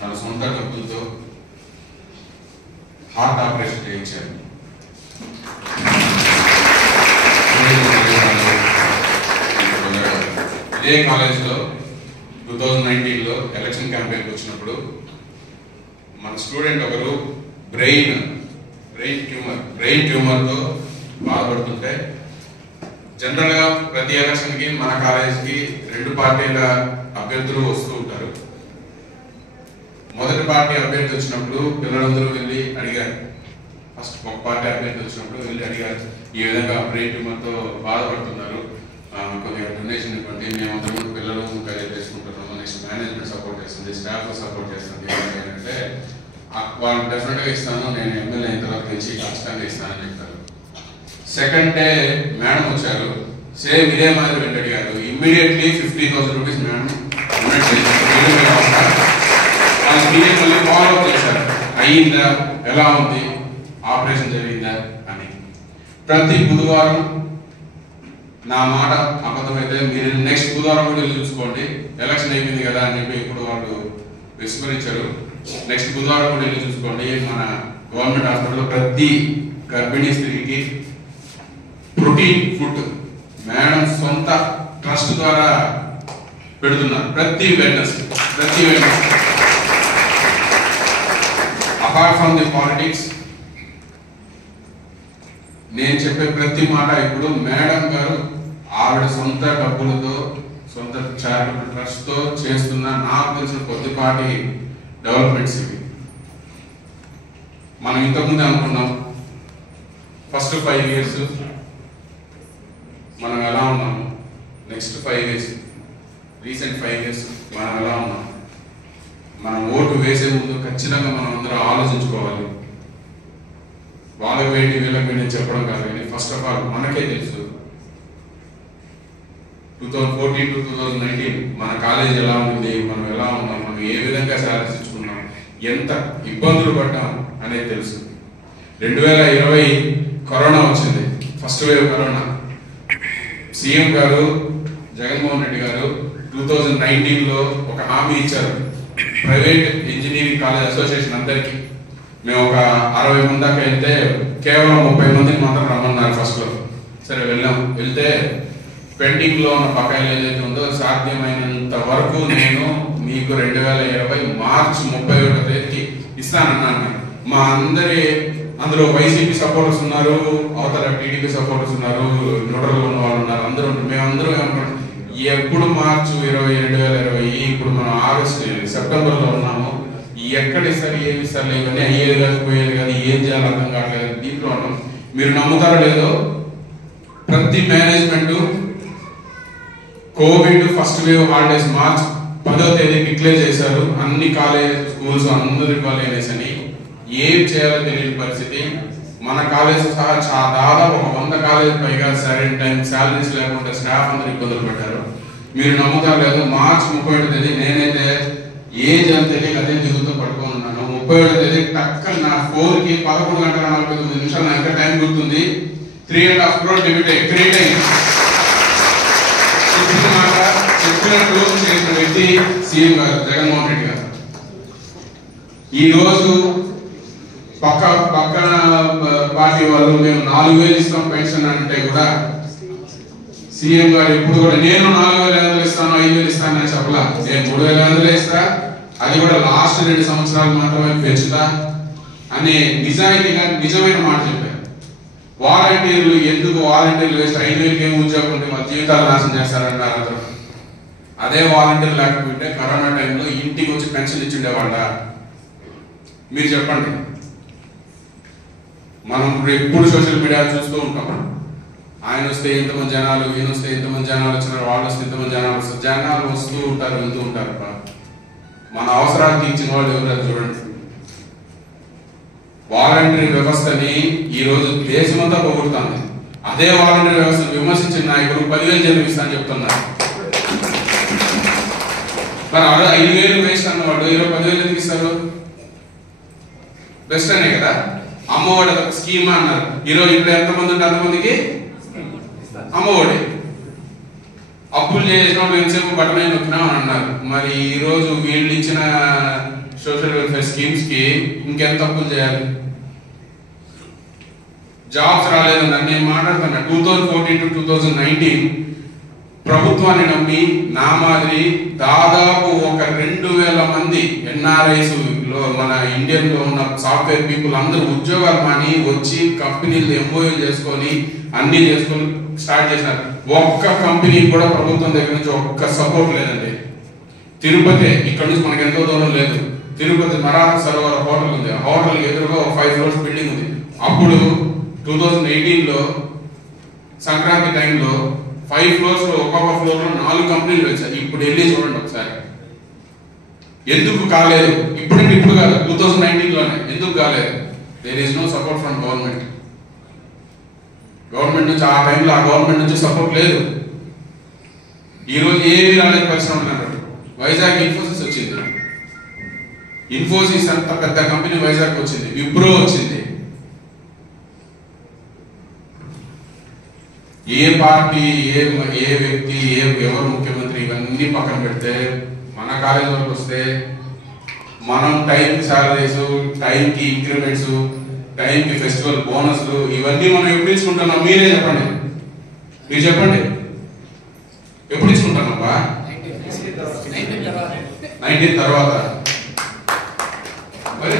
తన సొంత డబ్బులతో హార్ట్ ఆపరేషన్ చేయించారు. ఇదే కాలేజ్లో 2019లో ఎలక్షన్ క్యాంపెయిన్కి వచ్చినప్పుడు మన స్టూడెంట్ ఒకరు బ్రెయిన్ ట్యూమర్తో బాధపడుతుంటే, జనరల్గా ప్రతి ఎలక్షన్కి మన కాలేజీకి 2 పార్టీల అభ్యర్థులు వస్తూ ఉంటారు. మొదటి పార్టీ అభ్యర్థి వచ్చినప్పుడు పిల్లలందరూ వెళ్ళి అడిగారు. ఫస్ట్ ఒక పార్టీ అభ్యర్థి వచ్చినప్పుడు వెళ్ళి అడిగారు, ఈ విధంగా బ్రెయిన్ ట్యూమర్తో బాధపడుతున్నారు, కొద్దిగా డొనేషన్ ఇవ్వండి, మేమందరూ పిల్లలు ఖరీదు చేసుకుంటున్నాము, నెక్స్ట్ మేనేజ్మెంట్ సపోర్ట్ చేస్తుంది, స్టాఫ్ సపోర్ట్ చేస్తుంది అంటే వాళ్ళు డెఫినెట్గా ఇస్తాను, నేను ఎమ్మెల్యే అయిన తర్వాత నుంచి ఖచ్చితంగా ఇస్తానని చెప్తారు. సెకండ్ డే మేడం వచ్చారు, సేమ్ ఇదే మాదిరి వెంట అడిగారు. ఇమ్మీడియట్లీ 50,000 రూపీస్ మేడం మళ్ళీ ఫాలో అప్ చేశారు, అయ్యిందా, ఎలా ఉంది, ఆపరేషన్ జరిగిందా అని. ప్రతి బుధవారం నా మాట అబద్ధమైతే మీరు నెక్స్ట్ బుధవారం కూడా చూసుకోండి, ఎలక్షన్ అయిపోయింది కదా అని చెప్పి ఇప్పుడు వాళ్ళు విస్మరించారు. నెక్స్ట్ బుధవారం కూడా వెళ్ళి చూసుకోండి. మన గవర్నమెంట్ హాస్పిటల్లో ప్రతి గర్భిణీ స్త్రీకి ప్రోటీన్ ఫుడ్ మేడం సొంత ట్రస్ట్ ద్వారా పెడుతున్నారు ప్రతి Wednesday. Apart from the politics, నేను చెప్పే ప్రతి మాట ఇప్పుడు మేడం గారు ఆవిడ సొంత డబ్బులతో, సొంత చారిటబుల్ ట్రస్ట్ తో చేస్తున్న నాకు తెలిసిన కొద్దిపాటి డెవలప్మెంట్స్ ఇవి. మనం ఇంతకుముందే అనుకున్నాం, ఫస్ట్ 5 years మనం ఎలా ఉన్నాము, నెక్స్ట్ 5 years, రీసెంట్ 5 years మనం ఎలా ఉన్నాం. మనం ఓటు వేసే ముందు ఖచ్చితంగా మనం అందరం ఆలోచించుకోవాలి. వాళ్ళకి వేయండి వీళ్ళకి వేయండి చెప్పడం కాదు, కానీ ఫస్ట్ ఆఫ్ ఆల్ మనకే తెలుసు 2014 to 2019 మన కాలేజ్ ఎలా ఉంటుంది, మనం ఎలా ఉన్నాం, మనం ఏ విధంగా సాలరీస్ ఇచ్చుకున్నాం, ఎంత ఇబ్బందులు పడ్డాం అనేది తెలుసు. 2020 కరోనా వచ్చింది, ఫస్ట్ వేవ్ కరోనా. సీఎం గారు జగన్మోహన్ రెడ్డి గారు 2019లో ఒక హామీ ఇచ్చారు, ప్రైవేట్ ఇంజనీరింగ్ కాలేజ్ అసోసియేషన్ అందరికీ. మేము ఒక 60 మంది దాకా వెళ్తే కేవలం 30 మందికి మాత్రం రమ్మన్నారు ఫస్ట్లో. సరే వెళ్తే పెండింగ్ లో ఉన్న బకాయిలు ఏదైతే ఉందో సాధ్యమైనంత వరకు నేను మీకు 2020 మార్చి 31వ తేదీకి ఇస్తానన్నాను. మా అందులో వైసీపీ సపోర్టర్స్ ఉన్నారు, అవతల టీడీపీ సపోర్టర్స్ ఉన్నారు, న్యూట్రల్ ఉన్న వాళ్ళు ఉన్నారు, అందరూ ఉంటారు. మేమందరం ఏమనుకుంటాం, ఎప్పుడు మార్చి 2020 ఇప్పుడు మనం సెప్టెంబర్లో ఉన్నాము, ఎక్కడ ఇస్తారు ఏమి ఇస్తారు, ఇవన్నీ అయ్యేది కాదు పోయేది కాదు, ఏం చేయాలో అర్థం కావట్లేదు, దీంట్లో ఉన్నాం. మీరు నమ్ముతారో లేదో, ప్రతి management Covid first wave holidays March 10వ తేదీ డిక్లేర్ చేశారు. అన్ని కాలేజ్ స్కూల్స్ అందరి కాలేజెస్ అని ఏం చేయాలో తెలియని పరిస్థితి. మన కాలేజ్ సహా దాదాపు 100 కాలేజ్ పైగా సరైన టైం శాలరీస్ లేకుండా స్టాఫ్ అందరూ ఇబ్బందులు పడ్డారు. మీరు నమ్ముతారు లేదు, మార్చి 31వ తేదీ నేనైతే ఏజ్ అని తెలియక అదే దిగుతూ పడుకొని ఉన్నాను. 31వ తేదీ టక్కన నా ఫోన్కి 11:49 నా ఇంకా టైం గుర్తుంది. 3.5 crore డెబిట్ క్రియేట్ అయింది. చెప్పినట్టు చేసిన వ్యక్తి సీఎం గారు జగన్మోహన్ రెడ్డి గారు. ఈ రోజు పక్కన పార్టీ వాళ్ళు మేము 4,000 ఇస్తాం పెన్షన్ అంటే కూడా సీఎం గారు ఎప్పుడు కూడా నేను 4,500 ఇస్తాను 5,000 ఇస్తానని చెప్పలా. నేను 3,500 ఇస్తా, అది కూడా లాస్ట్ 2 సంవత్సరాలు మాత్రమే పెంచుతా అనే నిజాయితీగా నిజమైన మాట చెప్పారు. వాలంటీర్లు ఎందుకు వాలంటీర్లు వేస్తే 5,000కి ఏం ఉద్యోగం ఉంటే వాళ్ళ జీవితాలు నాశనం చేస్తారన్నారు అందరూ. అదే వాలంటీర్ లేకపోతే కరోనా టైంలో ఇంటికి వచ్చి పెన్షన్ ఇచ్చిండేవాళ్ళ? మీరు చెప్పండి. మనం ఎప్పుడు సోషల్ మీడియా చూస్తూ ఉంటాం, ఆయన వస్తే ఎంతమంది జనాలు, ఈయన వస్తే ఎంతమంది జనాలు వచ్చినారు, వాళ్ళు వస్తే ఎంతమంది జనాలు వస్తారు. జనాలు వస్తూ ఉంటారు వెళ్తూ ఉంటారు. మన అవసరాలు తీర్చిన వాళ్ళు ఎవరు చూడండి. వాలంటరీ వ్యవస్థని ఈ రోజు దేశమంతా పొగుడుతుంది. అదే వాలంటరీ వ్యవస్థను విమర్శించిన నాయకులు 10,000 జన్మిస్తానని చెప్తున్నారు. మరి 5,000 వేస్ట్ అన్నవాడు ఈరోజు 10,000 ఎందుకు ఇస్తారు? బెస్ట్ అనే కదా. అమ్మఒడి స్కీమ్ అన్నారు. ఈరోజు ఇప్పుడు ఎంతమంది ఉంటే అంతమందికి అమ్మఒడి. అప్పులు చేసిన వాళ్ళు ఎంతసేపు బట్టమైన నొక్కినాం అని అన్నారు. మరి ఈ రోజు వీళ్ళు ఇచ్చిన సోషల్ వెల్ఫేర్ స్కీమ్స్ కి ఇంకెంత అప్పులు చేయాలి? జాబ్స్ రాలేదన్న నేను మాట్లాడుతున్నా. 2014 to 2019 ప్రభుత్వాన్ని నమ్మి నా మాదిరి దాదాపు ఒక 2000 మంది ఎన్ఆర్ఐస్ లో మన ఇండియన్ లో ఉన్న సాఫ్ట్వేర్ పీపుల్ అందరూ ఉద్యోగాలు మాని వచ్చి కంపెనీలు ఎంఓయూ చేసుకొని అన్ని చేసుకొని స్టార్ట్ చేసినారు. ఒక్క కంపెనీ కూడా ప్రభుత్వం దగ్గర నుంచి ఒక్క సపోర్ట్ లేదండి. తిరుపతి ఇక్కడ నుంచి మనకు ఎంతో దూరం లేదు. తిరుపతి మరాఠ సరోవర్ హోటల్ ఉంది. ఆ హోటల్ ఎదురుగా ఒక 5 floors బిల్డింగ్ ఉంది. అప్పుడు 2018లో సంక్రాంతి టైంలో 5 floors లో ఒక్కొక్క ఫ్లోర్ లో 4 కంపెనీలు వచ్చాయి. ఇప్పుడు వెళ్ళి చూడండి ఒకసారి. ఎందుకు కాలేదు? ఇప్పుడు కాదు, 2019లోనే ఎందుకు కాలేదు? There is no support from government. Government నుంచి ఆ టైంలో ఆ గవర్నమెంట్ నుంచి సపోర్ట్ లేదు. ఈరోజు ఏమీ రాలేదు పరిశ్రమలు అన్నారు. వైజాగ్ ఇన్ఫోసిస్ వచ్చింది. ఇన్ఫోసిస్ అంత పెద్ద కంపెనీ వైజాగ్ వచ్చింది. విప్రో వచ్చింది. ఏ పార్టీ, ఏ వ్యక్తి, ఎవరు ముఖ్యమంత్రి ఇవన్నీ పక్కన పెడితే మన కాలేజ్ వరకు వస్తే మనం టైంకి సాలరీస్, టైంకి ఇంక్రిమెంట్స్, టైంకి ఫెస్టివల్ బోనస్లు ఇవన్నీ మనం ఎప్పుడు ఇచ్చుకుంటున్నాం? మీరే చెప్పండి. మీరు చెప్పండి, ఎప్పుడు ఇచ్చుకుంటున్నామా? 19 తర్వాత. మరి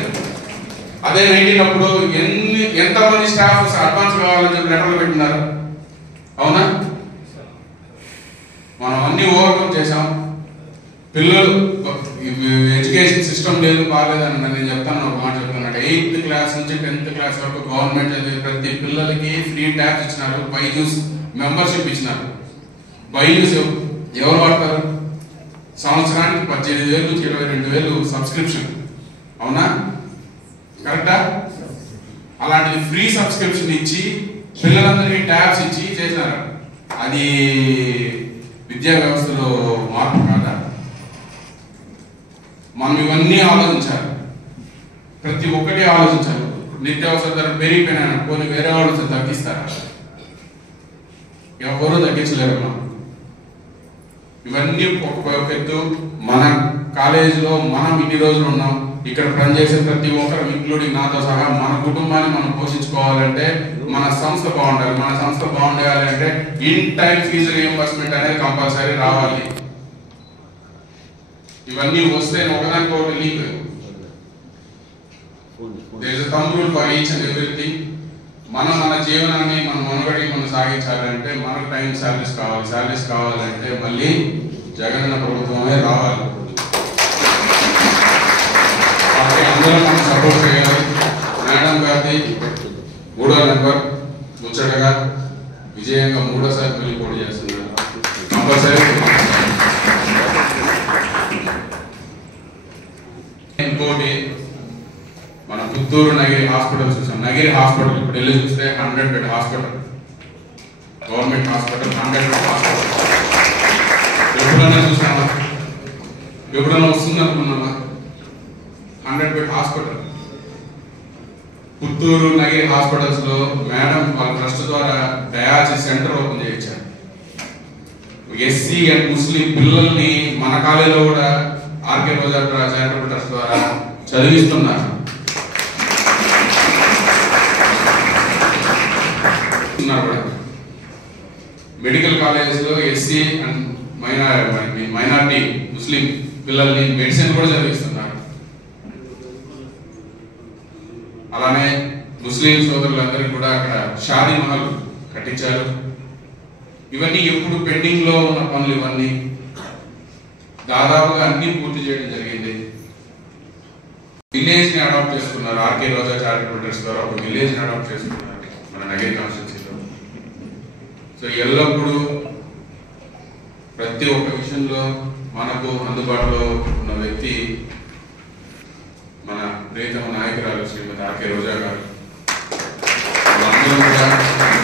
అదే 19 అప్పుడు ఎంతమంది స్టాఫ్ అడ్వాన్స్ కావాలని చెప్పి లెటర్లు పెట్టినారు? అవునా? మనం అన్ని ఓవర్కమ్ చేసాం. పిల్లలు ఎడ్యుకేషన్ సిస్టమ్ లేదు, బాగాలేదని నేను చెప్తాను. ఒక మాట చెప్తున్నాడు. 8th క్లాస్ నుంచి 10th క్లాస్ వరకు గవర్నమెంట్ ప్రతి పిల్లలకి ఫ్రీ ట్యాబ్స్ ఇచ్చినారు. బైజూస్ మెంబర్షిప్ ఇచ్చినారు. బైజూస్ ఎవరు వాడతారు? సంవత్సరానికి 18,000 నుంచి 22,000 సబ్స్క్రిప్షన్. అవునా? కరెక్టా? అలాంటిది ఫ్రీ సబ్స్క్రిప్షన్ ఇచ్చి పిల్లలందరికీ ట్యాబ్స్ ఇచ్చి చేసినారు. అది విద్యా వ్యవస్థలో మార్పు కాదా? మనం ఇవన్నీ ఆలోచించాలి. ప్రతి ఒక్కటి ఆలోచించాలి. నిత్యావసర ధర పెరిగిపోయినా కొన్ని వేరే వాళ్ళు తగ్గిస్తారా? ఎవరు తగ్గించలేరు. మనం ఇవన్నీ ఒక ఎత్తు. మన కాలేజీలో మనం ఇన్ని రోజులు ఉన్నాం. ఇక్కడ పనిచేసే ప్రతి ఒక్కరు ఇంక్లూడింగ్ నాతో సహా మన కుటుంబాన్ని మనం పోషించుకోవాలంటే మన సంస్థ బాగుండాలి. మన సంస్థ బాగుండాలి అంటే ఇన్ టైం ఫీజు రియంబర్స్మెంట్ అనేది కంపల్సరీ రావాలి. ఇవన్నీ వస్తే ఒకదానికి ఒకటి leak. There is a thumb rule for each and everything. మనం మన జీవనాన్ని మన మనుగడికి మనం సాగించాలంటే మనకు టైం సాలరీస్ కావాలి. సాలరీస్ కావాలంటే మళ్ళీ జగనన్న ప్రభుత్వమే రావాలి. అందరూ మనం సపోర్ట్ చేయాలి. మేడం గారిది 3వ నెంబర్ ముచ్చటగా విజయంగా 3వ మళ్ళీ పోటీ చేస్తున్నారు. కంపల్సరీ. ఇంకోటి మన పుత్తూరు నగిరి హాస్పిటల్ చూసాం. నగిరి హాస్పిటల్ ఇప్పుడు వెళ్ళి చూస్తే 100 bed hospital, government hospital, 100 bed hospital. ఎప్పుడైనా చూసామా? ఎప్పుడైనా వస్తుంది అనుకున్నామా? 100 bed hospital. Puttur Nagari hospitals లో మేడం వాళ్ళ ట్రస్ట్ ద్వారా డయాలసిస్ సెంటర్ ఓపెన్ చేయించారు. ఎస్సీ అండ్ ముస్లిం పిల్లల్ని మన కాలేజీలో కూడా ఆర్కే రోజా చారిటబుల్ ట్రస్ట్ ద్వారా చదివిస్తున్నారు. మెడికల్ కాలేజెస్ లో ఎస్సీ అండ్ మైనారిటీ ముస్లిం పిల్లల్ని మెడిసిన్ కూడా చదివిస్తున్నారు. అలానే ముస్లిం సోదరులందరికీ కూడా అక్కడ షాదీ మహల్ కట్టించారు. ఇవన్నీ ఎప్పుడు పెండింగ్ లో ఉన్న పనులు. ఇవన్నీ దాదాపుగా అన్ని పూర్తి చేయడం జరిగింది. విలేజ్ ని అడాప్ట్ చేసుకున్నారు. ఆర్కే రోజా చారిటబుల్ ట్రస్ట్ ద్వారా ఒక విలేజ్ ని అడాప్ట్ చేసుకున్నారు మన నగిరి కాన్స్టిట్యూన్సీలో. సో ఎల్లప్పుడూ ప్రతి ఒక్క విషయంలో మనకు అందుబాటులో ఉన్న వ్యక్తి మన ప్రియతమ నాయకురాలు శ్రీమతి ఆర్కే రోజా గారు. అందరూ కూడా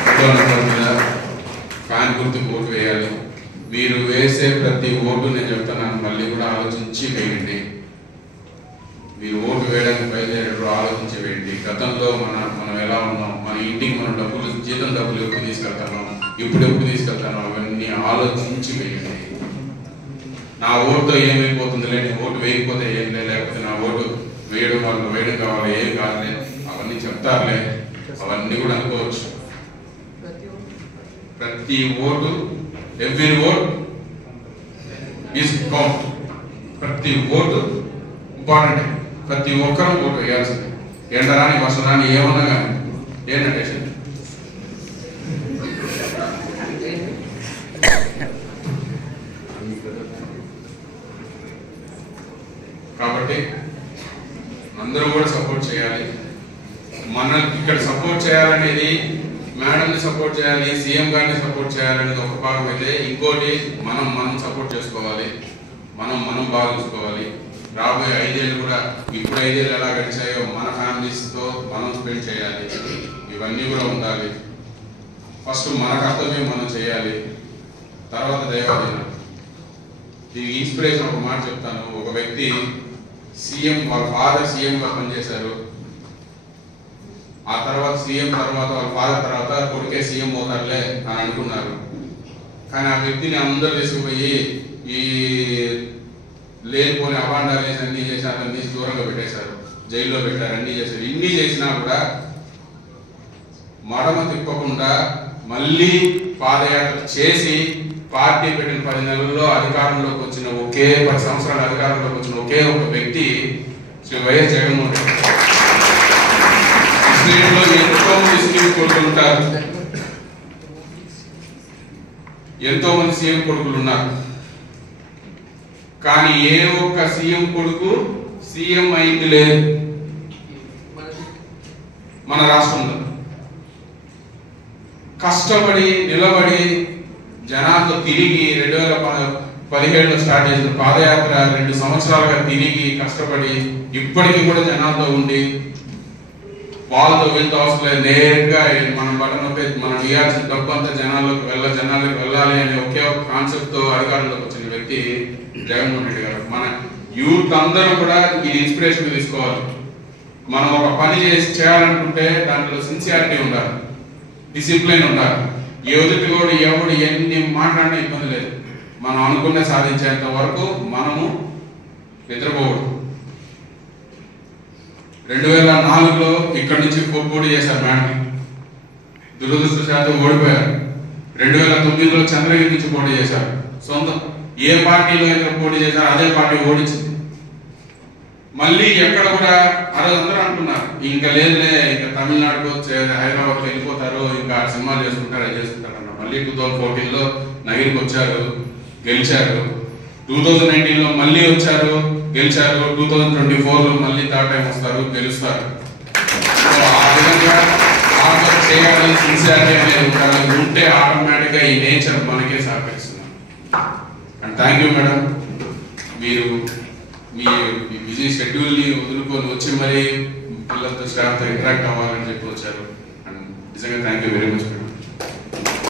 3వ నెంబర్ మీద ఫ్యాన్ గుర్తుకు ఓటు వేయాలి. మీరు వేసే ప్రతి ఓటు నేను చెప్తున్నాను, మళ్ళీ కూడా ఆలోచించి వేయండి. మీరు ఓటు వేయడానికి బయలుదేరేటప్పుడు ఆలోచించి వేయండి. గతంలో మనం ఎలా ఉన్నాం, మన ఇంటికి మనం డబ్బులు, జీతం డబ్బులు ఎప్పుడు తీసుకెళ్తాం, ఎప్పుడు తీసుకెళ్తాను, అవన్నీ ఆలోచించి వేయండి. నా ఓటుతో ఏమైపోతుందిలే, నేను ఓటు వేయకపోతే ఏం లేదు, లేకపోతే నా ఓటు వేయడం వాళ్ళు వేయడం కావాలి, ఏం కావాలి అవన్నీ చెప్తారులే, అవన్నీ కూడా అనుకోవచ్చు. ప్రతి vote, every vote is count. ప్రతి ఓటు ఇంపార్టెంట్. ప్రతి ఒక్కరూ ఓటు వేయాల్సిందే. ఎండరాని వర్షరాని ఏమన్నా కానీ ఏంటంటే కాబట్టి అందరూ కూడా సపోర్ట్ చేయాలి. మన ఇక్కడ సపోర్ట్ చేయాలనేది మేడంని సపోర్ట్ చేయాలి, సీఎం గారిని సపోర్ట్ చేయాలనేది ఒక భాగం అయితే, ఇంకోటి మనం సపోర్ట్ చేసుకోవాలి, మనం బాగా చూసుకోవాలి. రాబోయే 5 ఏళ్ళు కూడా ఇప్పుడు 5 ఏళ్ళు ఎలా గడిచాయో మన ఫ్యామిలీస్తో మనం స్పెండ్ చేయాలి. ఇవన్నీ కూడా ఉండాలి. ఫస్ట్ మన కర్తవ్యం మనం చేయాలి, తర్వాత దైవాధీనం. దీనికి ఇన్స్పిరేషన్ ఒక మాట చెప్తాను. ఒక వ్యక్తి సీఎం, వాళ్ళ ఫాదర్ సీఎంగా పనిచేశారు. ఆ తర్వాత సీఎం తర్వాత వాళ్ళ ఫాదర్ తర్వాత కొడుకే సీఎం అవుతారులే అని అనుకున్నారు. కానీ ఆ వ్యక్తిని అందరూ తీసుకుపోయి ఈ లేనిపోని అవాండాలు వేసి అన్నీ చేసి అతన్ని దూరంగా పెట్టేశారు, జైల్లో పెట్టారు, అన్నీ చేశారు. ఇన్ని చేసినా కూడా మడమ తిప్పకుండా మళ్ళీ పాదయాత్ర చేసి పార్టీ పెట్టిన 10 నెలల్లో అధికారంలోకి వచ్చిన 10 సంవత్సరాల అధికారంలోకి వచ్చిన ఒకే ఒక వ్యక్తి శ్రీ వైఎస్ జగన్మోహన్ రెడ్డి. ముస్లింలో ఎంతో మంది సీఎం కొడుకులు ఉంటారు, ఎంతో మంది సీఎం కొడుకులు ఉన్నారు. కానీ ఏ ఒక్క సీఎం కొడుకు సీఎం అయింది లేదు మన రాష్ట్రంలో. కష్టపడి నిలబడి జనాలతో తిరిగి 2017లో స్టార్ట్ చేసిన పాదయాత్ర 2 సంవత్సరాలుగా తిరిగి కష్టపడి ఇప్పటికీ కూడా జనాలతో ఉండి వాళ్ళతో వీళ్ళతో అవసరం లేదు, నేరుగా మనం బటన్ నొప్పి మనం ఇవ్వాల్సిన డబ్బు అంతా జనాల్లోకి వెళ్ళాలి అనే ఒకే ఒక కాన్సెప్ట్ తో అధికారంలోకి వచ్చిన వ్యక్తి జగన్మోహన్ రెడ్డి గారు. మన యూత్ అందరూ కూడా ఇది ఇన్స్పిరేషన్ తీసుకోవాలి. మనం ఒక పని చేయాలనుకుంటే దాంట్లో సిన్సియారిటీ ఉండాలి, డిసిప్లిన్ ఉండాలి. ఎదుటి కూడా ఎవడు ఎన్ని మాట్లాడినా ఇబ్బంది లేదు. మనం అనుకునే సాధించేంత వరకు మనము నిద్రపోకూడదు. 2004లో ఇక్కడ నుంచి పోటీ చేశారు మేడం, దురదృష్టవశాత్తు ఓడిపోయారు. 2009లో చంద్రగిరి నుంచి పోటీ చేశారు. సొంతం ఏ పార్టీలో అయితే పోటీ చేశారో అదే పార్టీ ఓడించింది. మళ్ళీ ఎక్కడ కూడా ఆ రోజు అందరూ అంటున్నారు ఇంకా లేదులే, ఇంకా తమిళనాడుకు హైదరాబాద్కి వెళ్ళిపోతారు, ఇంకా సినిమాలు చేసుకుంటారు, అది చేసుకుంటారు అన్నారు. మళ్ళీ 2014లో నగిరికి వచ్చారు, గెలిచారు. 2019లో మళ్ళీ వచ్చారు, గెలిచారు. 2024లో మళ్ళీ థర్డ్ టైం వస్తారు, గెలుస్తారు. ఆ విధంగా చేయాలి, సిన్సియారిటీ అనేది ఉంటే ఆటోమేటిక్గా ఈ నేచర్ మనకే సహకరిస్తున్నాం. అండ్ థ్యాంక్ యూ మేడం, మీరు మీ బిజీ షెడ్యూల్ని వదులుకొని వచ్చి మరీ పిల్లలతో స్టాఫ్తో ఇంటరాక్ట్ అవ్వాలని చెప్పి వచ్చారు. అండ్ నిజంగా thank you very much madam.